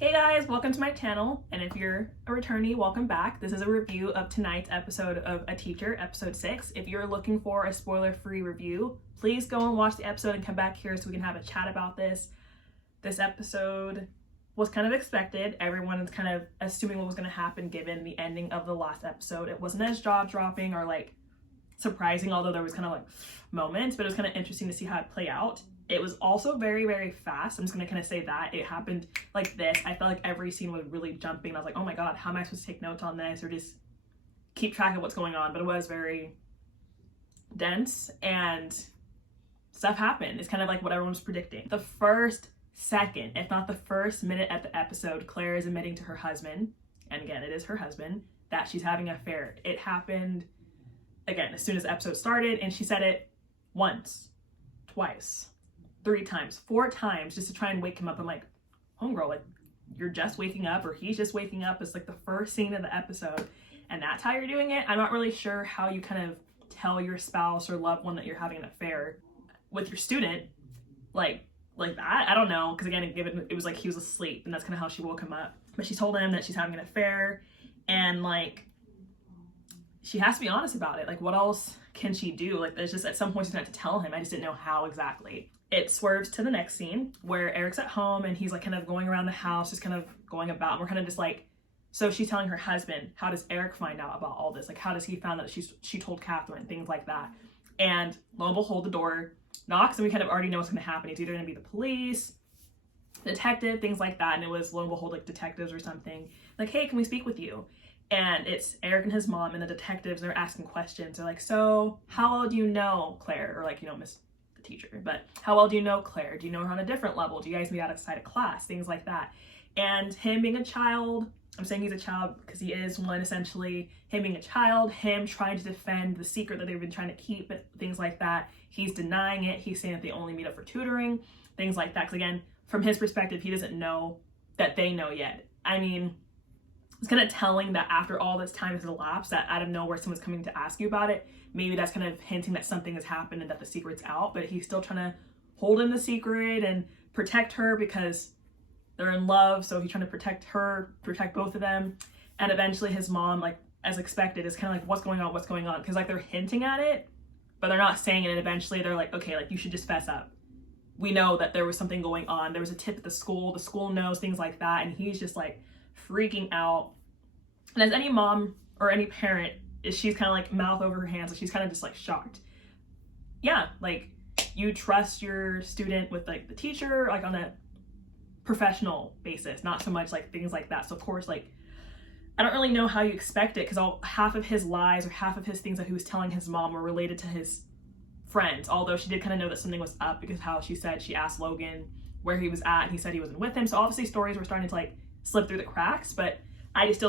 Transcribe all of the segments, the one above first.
Hey guys, welcome to my channel, and if you're a returnee, welcome back. This is a review of tonight's episode of A Teacher, episode 6. If you're looking for a spoiler-free review, please go and watch the episode and come back here so we can have a chat about this. This episode was kind of expected. Everyone is kind of assuming what was going to happen given the ending of the last episode. It wasn't as jaw-dropping or like surprising, although there was kind of like moments, but it was kind of interesting to see how it played out. It was also very, very fast. I'm just going to kind of say that. It happened like this. I felt like every scene was really jumping. I was like, oh my God, how am I supposed to take notes on this or just keep track of what's going on? But it was very dense and stuff happened. It's kind of like what everyone was predicting. The first second, if not the first minute at the episode, Claire is admitting to her husband, and again, it is her husband, that she's having an affair. It happened, again, as soon as the episode started, and she said it once, twice, 3 times, 4 times, just to try and wake him up. I'm like, homegirl, like, you're just waking up, or he's just waking up. It's like the first scene of the episode, and that's how you're doing it. I'm not really sure how you kind of tell your spouse or loved one that you're having an affair with your student, like that. I don't know, because again, it was like he was asleep, and that's kind of how she woke him up. But she told him that she's having an affair, and like, she has to be honest about it. Like, what else can she do? Like, there's just at some point she's going to have to tell him. I just didn't know how exactly. It swerves to the next scene where Eric's at home and he's like kind of going around the house, just kind of going about. And we're kind of just like, so she's telling her husband, how does Eric find out about all this? Like, how does he find out that she told Catherine, things like that? And lo and behold, the door knocks and we kind of already know what's going to happen. It's either going to be the police, detective, things like that. And it was lo and behold, like detectives or something. Like, hey, can we speak with you? And it's Eric and his mom and the detectives. They're asking questions. They're like, so how well do you know Claire? Or like, Miss the teacher. But how well do you know Claire? Do you know her on a different level? Do you guys meet outside of class? Things like that. And him being a child, I'm saying he's a child because he is one, essentially. Him being a child, him trying to defend the secret that they've been trying to keep, things like that. He's denying it. He's saying that they only meet up for tutoring, things like that. Because again, from his perspective, he doesn't know that they know yet. I mean, it's kind of telling that after all this time has elapsed, that out of nowhere someone's coming to ask you about it. Maybe that's kind of hinting that something has happened and that the secret's out, but he's still trying to hold in the secret and protect her because they're in love. So he's trying to protect her, protect both of them. And eventually his mom, like as expected, is kind of like, what's going on? What's going on? Because like they're hinting at it, but they're not saying it. And eventually they're like, okay, like you should just fess up. We know that there was something going on. There was a tip at the school knows, things like that. And he's just like freaking out. And as any mom or any parent, she's kind of like mouth over her hands. Like she's kind of just like shocked. Yeah, like you trust your student with like the teacher, like on a professional basis, not so much like things like that. So of course, like, I don't really know how you expect it because half of his lies or half of his things that he was telling his mom were related to his friends. Although she did kind of know that something was up because how she said she asked Logan where he was at and he said he wasn't with him. So obviously stories were starting to like slip through the cracks, but I just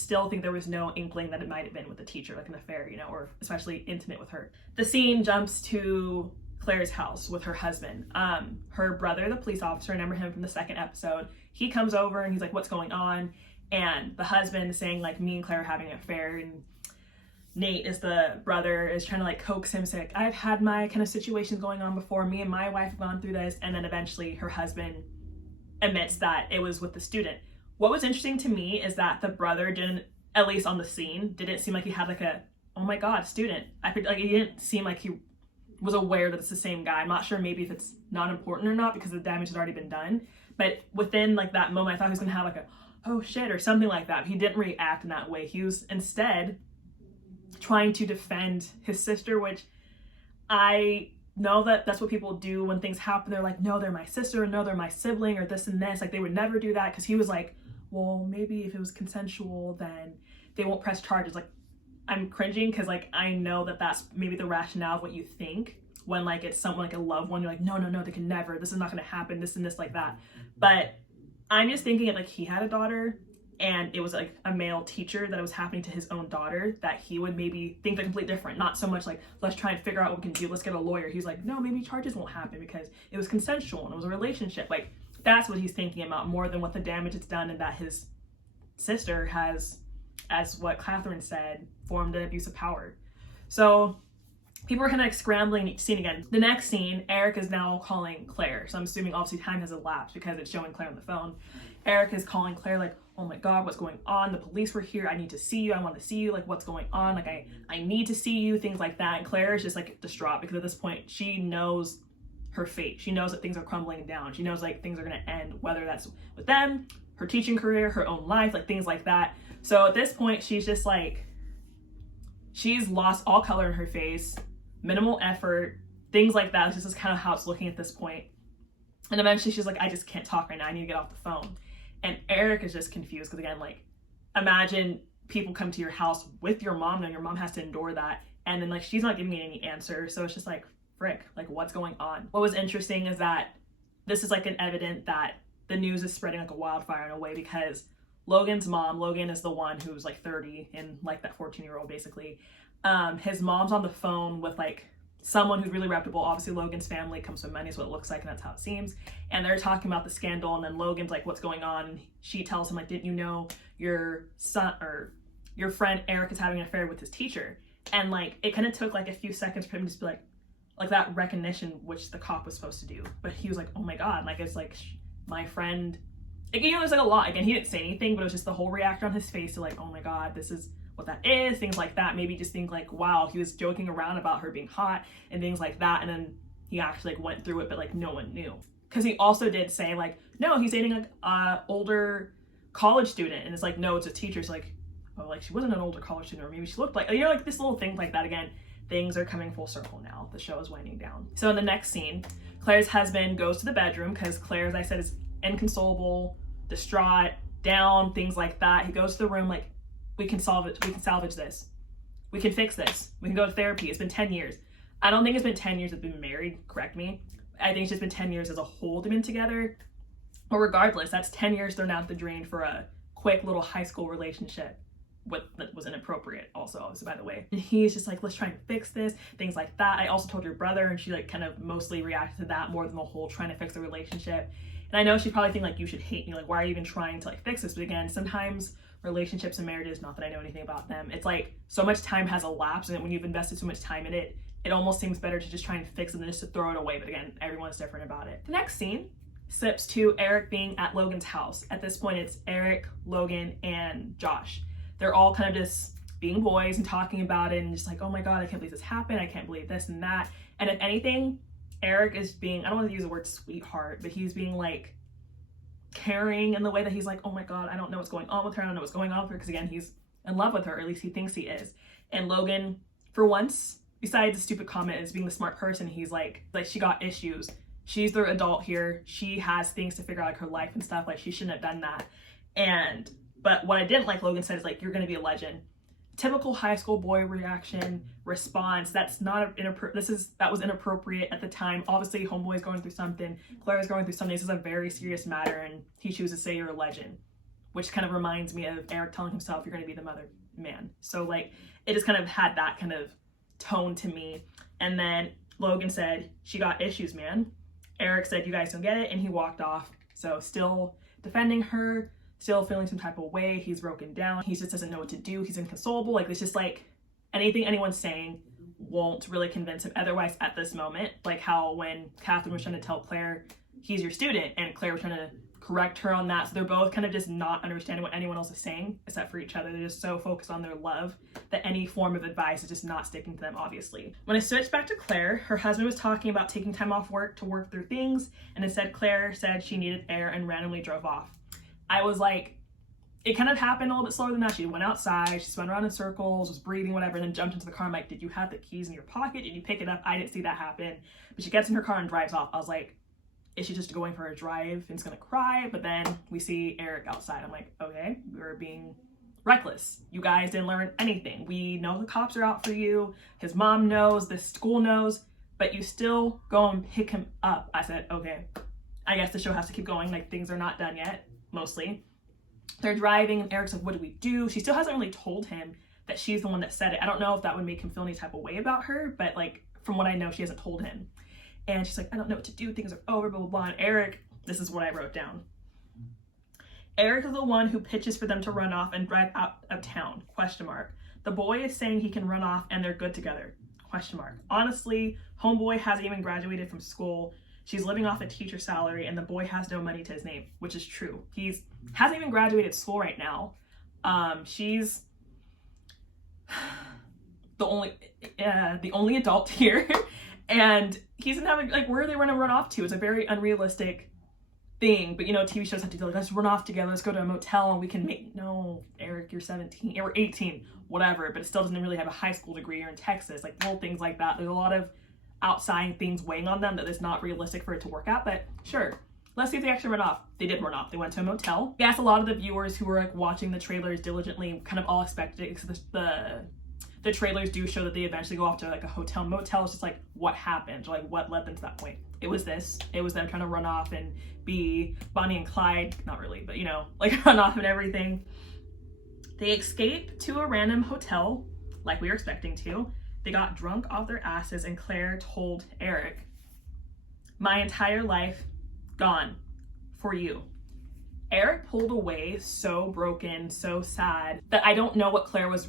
still think there was no inkling that it might have been with the teacher, like an affair, or especially intimate with her. The scene jumps to Claire's house with her husband. Her brother, the police officer, remember him from the second episode. He comes over and he's like, what's going on? And the husband is saying like, me and Claire are having an affair. And Nate is the brother, is trying to like coax him, say like, I've had my kind of situations going on before. Me and my wife have gone through this. And then eventually her husband admits that it was with the student. What was interesting to me is that the brother didn't, at least on the scene, didn't seem like he had like a, oh my God, student. He didn't seem like he was aware that it's the same guy. I'm not sure maybe if it's not important or not because the damage has already been done. But within like that moment, I thought he was gonna have like a, oh shit, or something like that. He didn't react in that way. He was instead trying to defend his sister, which I know that that's what people do when things happen. They're like, no, they're my sister, no, they're my sibling, or this and this. Like they would never do that because he was like, well, maybe if it was consensual, then they won't press charges. Like, I'm cringing because like I know that that's maybe the rationale of what you think when like it's someone like a loved one. You're like, no, they can never. This is not going to happen. This and this like that. But I'm just thinking of like he had a daughter and it was like a male teacher that it was happening to his own daughter, that he would maybe think they're completely different. Not so much like, let's try and figure out what we can do. Let's get a lawyer. He's like, no, maybe charges won't happen because it was consensual and it was a relationship. Like that's what he's thinking about more than what the damage it's done and that his sister has, as what Catherine said, formed an abuse of power. So People are kind of like scrambling each scene again. The next scene, Eric is now calling Claire. So I'm assuming obviously time has elapsed because it's showing Claire on the phone. Eric is calling Claire like, oh my God, what's going on? The police were here. I need to see you. I want to see you. Like, what's going on? Like, I need to see you, things like that. And Claire is just like distraught because at this point she knows her fate. She knows that things are crumbling down. She knows like things are going to end, whether that's with them, her teaching career, her own life, like things like that. So at this point, she's just like, she's lost all color in her face, minimal effort, things like that. This is kind of how it's looking at this point. And eventually she's like, I just can't talk right now. I need to get off the phone. And Eric is just confused because again, like, imagine people come to your house with your mom and your mom has to endure that. And then like, she's not giving me any answers. So it's just like, frick, like what's going on? What was interesting is that this is like an evident that the news is spreading like a wildfire in a way because Logan's mom, Logan is the one who's like 30 and like that 14-year-old basically. His mom's on the phone with like someone who's really reputable. Obviously Logan's family comes from money, is what it looks like, and that's how it seems. And they're talking about the scandal, and then Logan's like, what's going on? And she tells him like, didn't you know your son or your friend Eric is having an affair with his teacher? And like, it kind of took like a few seconds for him to just be like that recognition, which the cop was supposed to do. But he was like, oh my God, like it's like my friend, like, you know, there's like a lot. Again, he didn't say anything, but it was just the whole reaction on his face to like, oh my God, this is what that is, things like that. Maybe just think like, wow, he was joking around about her being hot and things like that, and then he actually like went through it, but like no one knew. Because he also did say like, no, he's dating a older college student, and it's like, no, it's a teacher. So like, oh, like she wasn't an older college student, or maybe she looked like, you know, like this little thing like that. Again, things are coming full circle now. The show is winding down. So in the next scene, Claire's husband goes to the bedroom because Claire, as I said, is inconsolable, distraught, down, things like that. He goes to the room like, we can solve it. We can salvage this. We can fix this. We can go to therapy. It's been 10 years. I don't think it's been 10 years they've been married. Correct me. I think it's just been 10 years as a whole they've been together. But regardless, that's 10 years thrown out the drain for a quick little high school relationship that was inappropriate also, obviously, by the way. And he's just like, let's try and fix this, things like that. I also told your brother, and she like kind of mostly reacted to that more than the whole trying to fix the relationship. And I know she probably think like, you should hate me. Like, why are you even trying to like fix this? But again, sometimes relationships and marriages, not that I know anything about them, it's like so much time has elapsed, and when you've invested so much time in it, it almost seems better to just try and fix it than just to throw it away. But again, everyone's different about it. The next scene sips to Eric being at Logan's house. At this point, it's Eric, Logan, and Josh. They're all kind of just being boys and talking about it and just like, oh my God, I can't believe this happened. I can't believe this and that. And if anything, Eric is being, I don't want to use the word sweetheart, but he's being like caring in the way that he's like, oh my God, I don't know what's going on with her. I don't know what's going on with her. Because again, he's in love with her, or at least he thinks he is. And Logan, for once, besides the stupid comment as being the smart person, he's like she got issues. She's the adult here. She has things to figure out, like her life and stuff. Like she shouldn't have done that. But what I didn't like Logan said is like, you're going to be a legend. Typical high school boy reaction, response. That's not that was inappropriate at the time. Obviously, homeboy's going through something. Claire's going through something. This is a very serious matter, and he chooses to say you're a legend, which kind of reminds me of Eric telling himself you're going to be the mother man. So like, it just kind of had that kind of tone to me. And then Logan said, she got issues, man. Eric said, you guys don't get it, and he walked off. So still defending her, still feeling some type of way. He's broken down. He just doesn't know what to do. He's inconsolable. Like, it's just like anything anyone's saying won't really convince him otherwise at this moment. Like how when Catherine was trying to tell Claire, he's your student, and Claire was trying to correct her on that. So they're both kind of just not understanding what anyone else is saying except for each other. They're just so focused on their love that any form of advice is just not sticking to them, obviously. When I switched back to Claire, her husband was talking about taking time off work to work through things, and instead Claire said she needed air and randomly drove off. I was like, it kind of happened a little bit slower than that. She went outside, she spun around in circles, was breathing, whatever, and then jumped into the car. I'm like, did you have the keys in your pocket? Did you pick it up? I didn't see that happen. But she gets in her car and drives off. I was like, is she just going for a drive and is gonna cry? But then we see Eric outside. I'm like, okay, we were being reckless. You guys didn't learn anything. We know the cops are out for you. His mom knows, the school knows, but you still go and pick him up. I said, okay, I guess the show has to keep going. Like, things are not done yet, mostly. They're driving and Eric's like, what do we do? She still hasn't really told him that she's the one that said it. I don't know if that would make him feel any type of way about her, but like, from what I know, she hasn't told him. And she's like, I don't know what to do. Things are over, blah, blah, blah. And Eric, this is what I wrote down. Eric is the one who pitches for them to run off and drive out of town, ? The boy is saying he can run off and they're good together, ? Question mark. Honestly, homeboy hasn't even graduated from school. She's living off a teacher salary and the boy has no money to his name, which is true. He's hasn't even graduated school right now. She's the only adult here and he's gonna have like where are they gonna run off to? It's a very unrealistic thing, but you know, TV shows have to do like, let's run off together, let's go to a motel and we can make, no, Eric, you're 17 or 18, whatever, but it still doesn't really have a high school degree. You're in Texas, like little things like that. There's a lot of outside things weighing on them that is not realistic for it to work out, but sure, let's see if they actually run off. They did run off. They went to a motel. I guess a lot of the viewers who were like watching the trailers diligently kind of all expected it because the trailers do show that they eventually go off to like a hotel motel. It's just like what happened, or like what led them to that point. It was them trying to run off and be Bonnie and Clyde, not really, but you know, like run off and everything. They escape to a random hotel like we were expecting to. They got drunk off their asses and Claire told Eric, my entire life gone for you. Eric pulled away so broken, so sad that I don't know what Claire was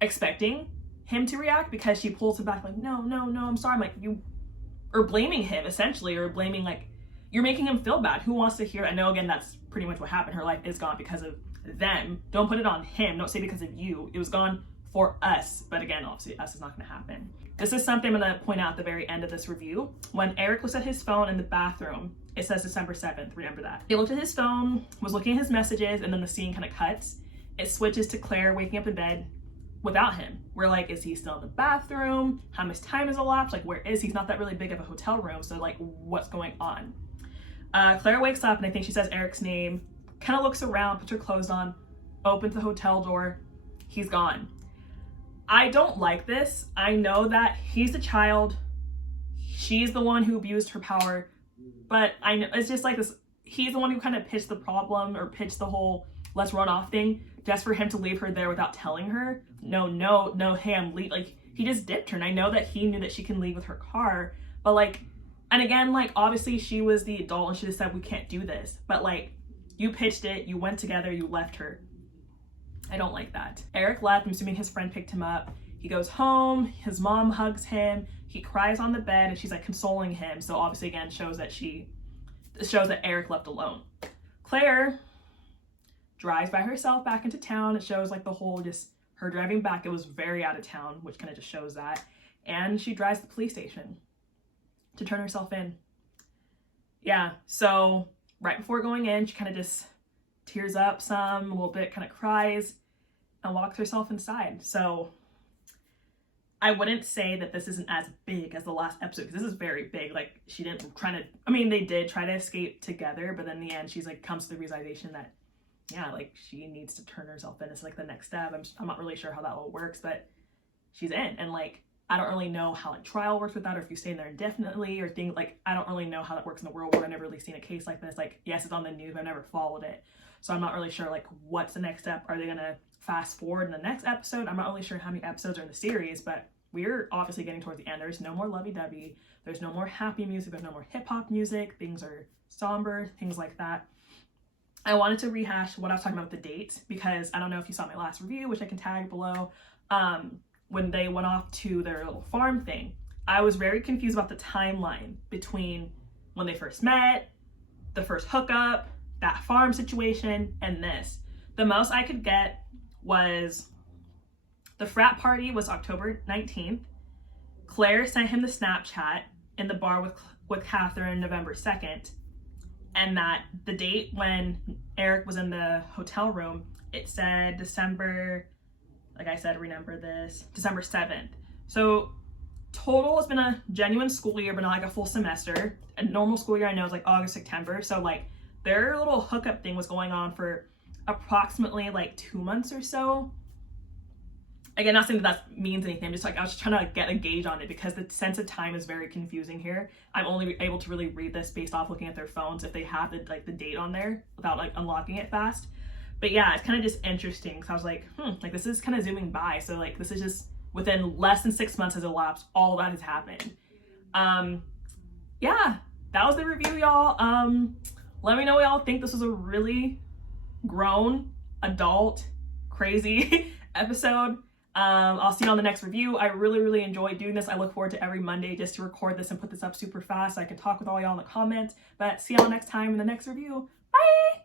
expecting him to react, because she pulls him back like, no, I'm sorry. I'm like, you are blaming him essentially, or blaming like, you're making him feel bad. Who wants to hear? I know, again, that's pretty much what happened. Her life is gone because of them. Don't put it on him. Don't say because of you. It was gone for us. But again, obviously us is not going to happen. This is something I'm going to point out at the very end of this review. When Eric looks at his phone in the bathroom, it says December 7th. Remember that. He looked at his phone, was looking at his messages, and then the scene kind of cuts. It switches to Claire waking up in bed without him. We're like, is he still in the bathroom? How much time has elapsed? Like, where is he? He's not that really big of a hotel room. So like, what's going on? Claire wakes up and I think she says Eric's name, kind of looks around, puts her clothes on, opens the hotel door. He's gone. I don't like this. I know that he's a child. She's the one who abused her power, but I know it's just like this. He's the one who kind of pitched the problem, or pitched the whole let's run off thing, just for him to leave her there without telling her. No, hey, I'm leave. Like, he just dipped her. And I know that he knew that she can leave with her car, but like, and again, like, obviously she was the adult and she just said, we can't do this. But like, you pitched it, you went together, you left her. I don't like that. Eric left. I'm assuming his friend picked him up. He goes home. His mom hugs him. He cries on the bed and she's like consoling him. So obviously, again, shows that Eric left alone. Claire drives by herself back into town. It shows like the whole, just her driving back. It was very out of town, which kind of just shows that. And she drives to the police station to turn herself in. Yeah, so right before going in, she kind of just tears up a little bit, kind of cries, and walks herself inside. So I wouldn't say that this isn't as big as the last episode, because this is very big. Like, she didn't they did try to escape together, but then in the end, she's like, comes to the realization that, yeah, like, she needs to turn herself in. It's like the next step. I'm not really sure how that all works, but she's in. And like, I don't really know how like trial works with that, or if you stay in there indefinitely, or things like, I don't really know how that works in the real world. I've never really seen a case like this. Like, yes, it's on the news, but I've never followed it. So I'm not really sure like what's the next step. Are they gonna fast forward in the next episode? I'm not really sure how many episodes are in the series, but we're obviously getting towards the end. There's no more lovey-dovey. There's no more happy music. There's no more hip-hop music. Things are somber, things like that. I wanted to rehash what I was talking about with the date, because I don't know if you saw my last review, which I can tag below. When they went off to their little farm thing, I was very confused about the timeline between when they first met, the first hookup, that farm situation, and this. The most I could get was the frat party was October 19th. Claire sent him the Snapchat in the bar with Catherine November 2nd. And that the date when Eric was in the hotel room, it said December, like I said, remember this, December 7th. So total, it's been a genuine school year, but not like a full semester. A normal school year I know is like August, September. So like their little hookup thing was going on for approximately like 2 months or so. Again, not saying that means anything. I'm just like, I was just trying to like, get a gauge on it, because the sense of time is very confusing here. I'm only able to really read this based off looking at their phones, if they have the date on there without like unlocking it fast. But yeah, it's kind of just interesting, because I was like, like this is kind of zooming by. So like this is just within less than 6 months has elapsed. All that has happened. Yeah, that was the review, y'all. Let me know what y'all think. This was a really grown, adult, crazy episode. I'll see you on the next review. I really enjoy doing this. I look forward to every Monday just to record this and put this up super fast so I can talk with all y'all in the comments. But see y'all next time in the next review. Bye!